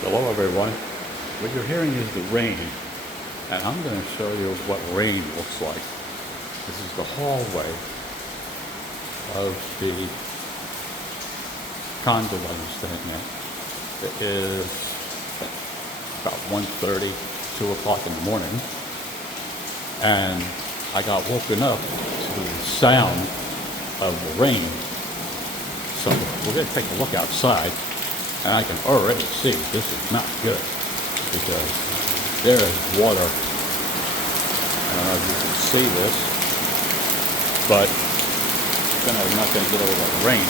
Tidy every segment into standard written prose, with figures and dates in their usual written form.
Hello everyone. What you're hearing is the rain, and I'm going to show you what rain looks like. This is the hallway of the condo I'm staying in. It is about 1:30, 2 o'clock in the morning, and I got woken up to the sound of the rain. So we're going to take a look outside. And I can already see this is not good because there is water. I don't know if you can see this, but I'm not going to get over the rain.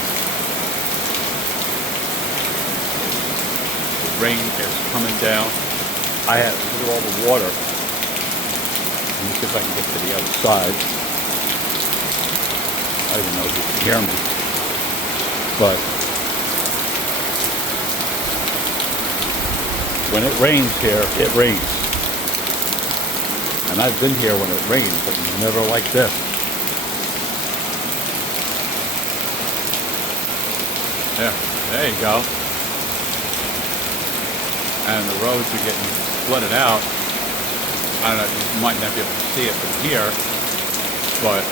The rain is coming down. Look at all the water. Let me see if I can get to the other side. I don't even know if you can hear me, but when it rains here, it rains. And I've been here when it rains, but never like this. There you go. And the roads are getting flooded out. I don't know, you might not be able to see it from here, but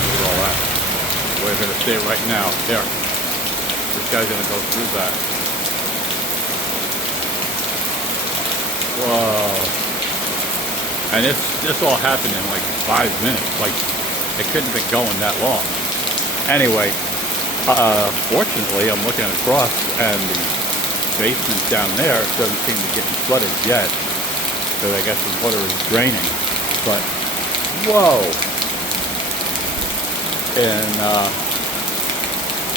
look at all that. We're going to see it right now. There. This guy's going to go through that. Whoa. And this all happened in like 5 minutes. Like, it couldn't have been going that long. Anyway, fortunately, I'm looking across and the basement down there doesn't seem to get flooded yet. So I guess the water is draining. But, whoa. And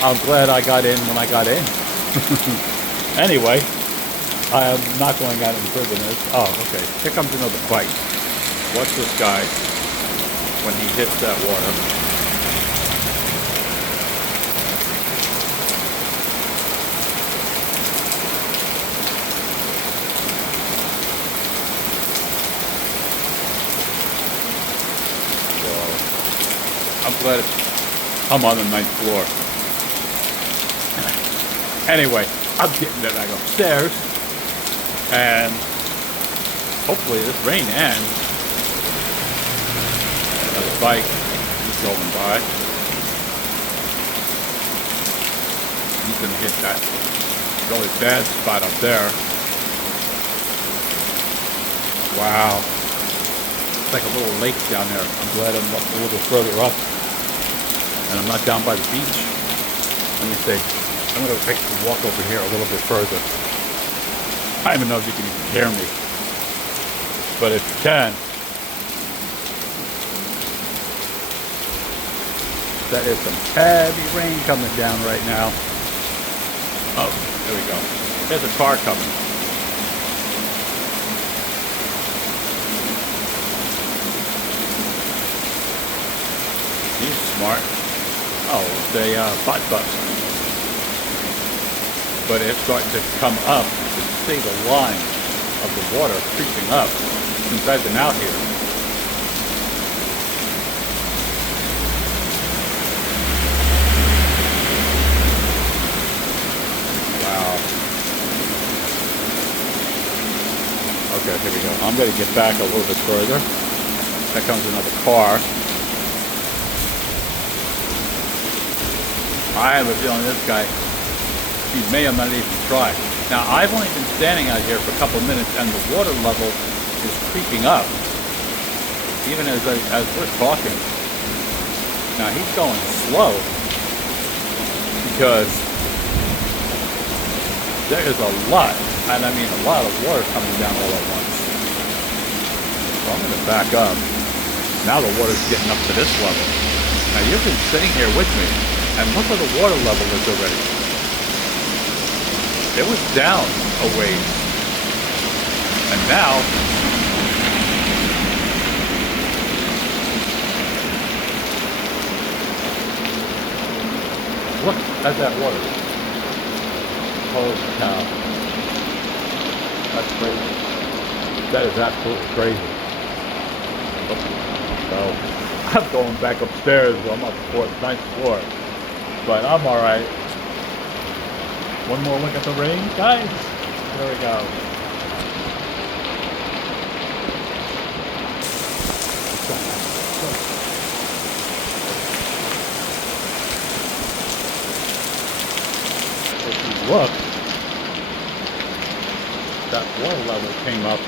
I'm glad I got in when I got in. Anyway, I'm not going out any further than this. Oh, okay. Here comes another bite. Watch this guy when he hits that water. So, I'm glad I'm on the 9th floor. Anyway, I'm getting back upstairs, and hopefully this rain ends. Another bike is going by. He's going to hit that really bad spot up there. Wow. It's like a little lake down there. I'm glad I'm up a little further up. And I'm not down by the beach. Let me see. I'm going to walk over here a little bit further. I don't even know if you can even hear me. But if you can, that is some heavy rain coming down right now. Oh, there we go. There's a car coming. He's smart. Oh, it's a bot bus. But it's starting to come up. You can see the line of the water creeping up since I've been out here. Wow. Okay, here we go. I'm going to get back a little bit further. There comes another car. I have a feeling this guy, he may or may not even try. Now, I've only been standing out here for a couple of minutes, and the water level is creeping up, even as we're talking. Now, he's going slow, because there is a lot, and I mean a lot of water coming down all at once. So I'm going to back up. Now the water's getting up to this level. Now, you've been sitting here with me, and look where the water level is already. It was down a ways. And now, look at that water. Holy cow. That's crazy. That is absolutely crazy. So, I'm going back upstairs. I'm on the 9th floor. but I'm all right. One more look at the rain, guys. There we go. If you look, that water level came up.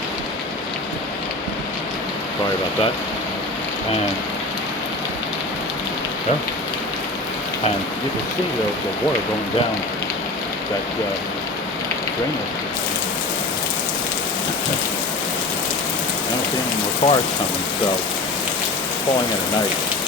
Sorry about that. And yeah, and you can see the water going down that drainage. I don't see any more cars coming, so falling in at night.